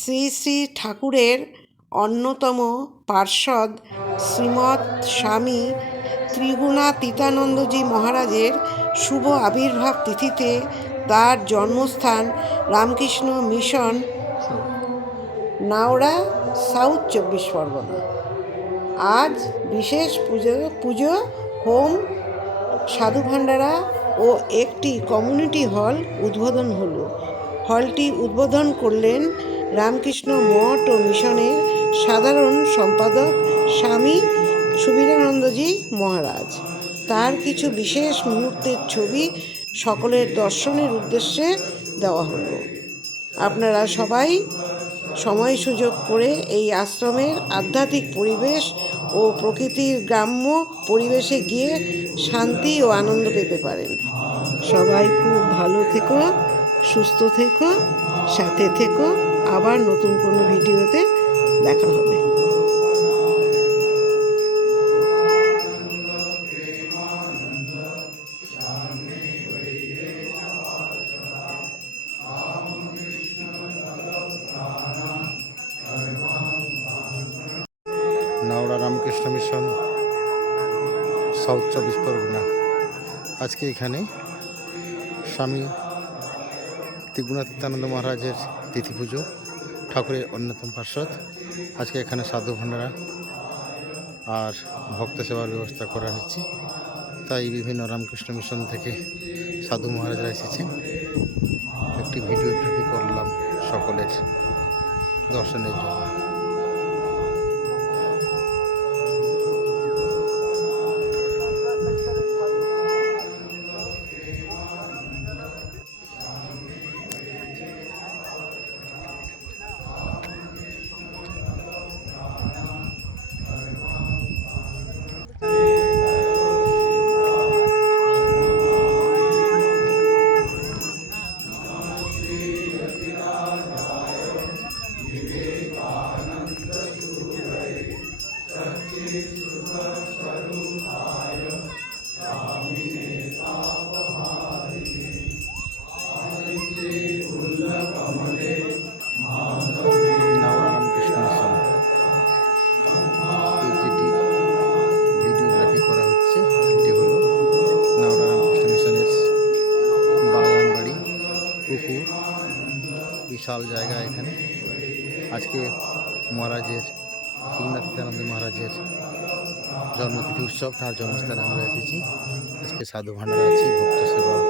শ্রী শ্রী ঠাকুরের অন্যতম পার্ষদ শ্রীমৎ স্বামী ত্রিগুণাতীতানন্দজি মহারাজের শুভ আবির্ভাব তিথিতে তার জন্মস্থান রামকৃষ্ণ মিশন, নাওড়া, সাউথ চব্বিশ পরগনা। আজ বিশেষ পুজো পুজো, হোম, সাধু ভান্ডারা ও একটি কমিউনিটি হল উদ্বোধন হলো। হলটি উদ্বোধন করলেন রামকৃষ্ণ মঠ ও মিশনের সাধারণ সম্পাদক স্বামী সুবিধানন্দজি মহারাজ। তার কিছু বিশেষ মুহূর্তের ছবি সকলের দর্শনের উদ্দেশ্যে দেওয়া হলো। আপনারা সবাই সময় সুযোগ করে এই আশ্রমের আধ্যাত্মিক পরিবেশ ও প্রকৃতির গ্রাম্য পরিবেশে গিয়ে শান্তি ও আনন্দ পেতে পারেন। সবাই খুব ভালো থেকো, সুস্থ থেকো, সাথে থেকো। আবার নতুন কোনো ভিডিওতে দেখা হবে। নাওড়া রামকৃষ্ণ মিশন, সাউথ চব্বিশ পরগনা। আজকে এখানে স্বামী ত্রিগুণাতীতানন্দ মহারাজের তিথি পুজো, ঠাকুরের অন্যতম পার্শ্বদ। আজকে এখানে সাধু ভণ্ডারা আর ভক্ত সেবার ব্যবস্থা করা হয়েছে। তাই বিভিন্ন রামকৃষ্ণ মিশন থেকে সাধু মহারাজরা এসেছেন। একটি ভিডিওগ্রাফি করলাম সকলের দর্শনের জন্য। বিশাল জায়গা এখানে। আজকে মহারাজের ত্রিনাথানন্দ মহারাজের জন্মতিথি উৎসব, তার জন্মস্থানে আমরা এসেছি। আজকে সাধু ভাণ্ডার আছি, ভক্ত সেবা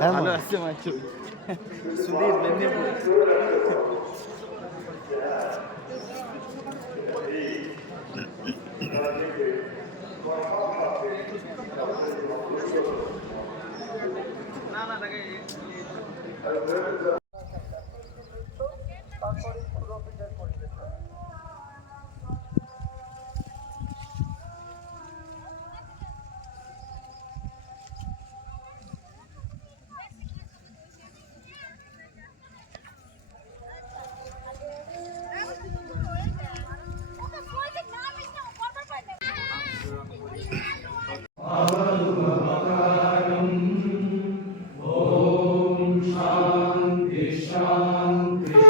অ্যাকচুয়ালি সুধীর মেদিনীপুর না না Shanti.